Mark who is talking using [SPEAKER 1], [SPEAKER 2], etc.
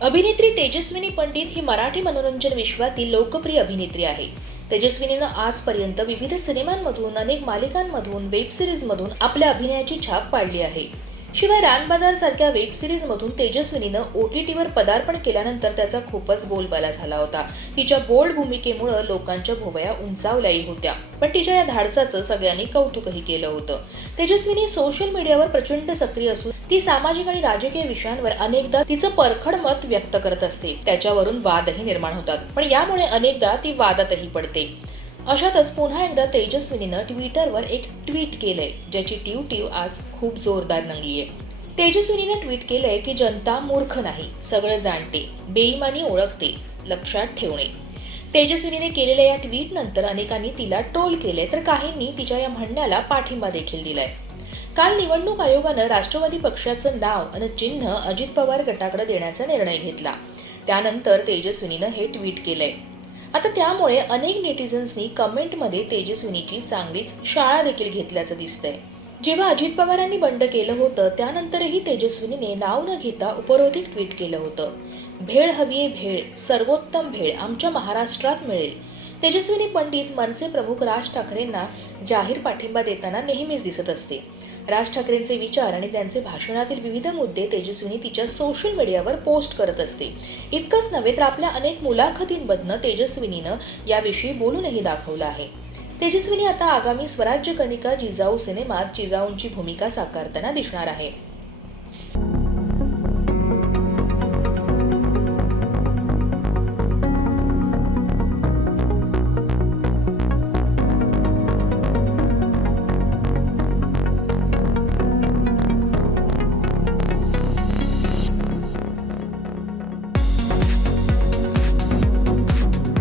[SPEAKER 1] अभिनेत्री तेजस्विनी पंडित ही मराठी मनोरंजन विश्वातील लोकप्रिय अभिनेत्री आहे. तेजस्विनीनं आजपर्यंत विविध सिनेमांमधून अनेक मालिकांमधून वेब सिरीजमधून आपल्या अभिनयाची छाप पाडली आहे. शिवाय रानबाजार सारख्या वेब सिरीजमधून तेजस्विनीनं ओ टी टीवर पदार्पण केल्यानंतर त्याचा खूपच बोलबाला झाला होता. तिच्या बोल्ड भूमिकेमुळं लोकांच्या भोवया उंचावल्याही होत्या. पण तिच्या या धाडसाचं सगळ्यांनी कौतुकही केलं होतं. तेजस्विनी सोशल मीडियावर प्रचंड सक्रिय असून ती सामाजिक आणि राजकीय विषयांवर अनेकदा तिचं परखड मत व्यक्त करत असते. त्याच्यावरून वादही निर्माण होतात. पण यामुळे अनेकदा ती वादातही पडते. अशातच पुन्हा एकदा तेजस्विनीनं ट्विटरवर एक ट्विट केलंय ज्याची टीव टीव आज खूप जोरदार रंगलीय तेजस्विनीनं ट्विट केलंय की जनता मूर्ख नाही सगळं जाणते बेईमानी ओळखते लक्षात ठेवणे. तेजस्विनीने केलेल्या या ट्विट नंतर अनेकांनी तिला ट्रोल केले तर काहींनी तिच्या या म्हणण्याला पाठिंबा देखील दिलाय. काल निवडणूक आयोगानं राष्ट्रवादी पक्षाचं नाव आणि चिन्ह अजित पवार गटाकडे देण्याचा निर्णय घेतला. त्यानंतर तेजस्विनीनं हे ट्विट केलंय. आता त्यामुळे अनेक नेटिझन्सनी कमेंटमध्ये तेजस्विनीची चांगलीच शाळा देखील घेतल्याचं दिसतंय. जेव्हा अजित पवारांनी बंड केलं होतं त्यानंतरही तेजस्विनीने नाव न घेता उपरोधिक ट्विट केलं होतं. भेळ हवीये भेळ सर्वोत्तम भेळ आमच्या महाराष्ट्रात मिळेल. तेजस्विनी पंडित मनसे प्रमुख राज ठाकरेंना जाहीर पाठिंबा देताना नेहमीच दिसत असते. राज ठाकरेंचे विचार आणि त्यांचे भाषणातील विविध मुद्दे तेजस्विनी तिच्या सोशल मीडियावर पोस्ट करत असते. इतकंच नव्हे तर आपल्या अनेक मुलाखतींमधनं तेजस्विनीनं याविषयी बोलूनही दाखवलं आहे. तेजस्विनी आता आगामी स्वराज्य कनिका जिजाऊ सिनेमात जिजाऊंची भूमिका साकारताना दिसणार आहे.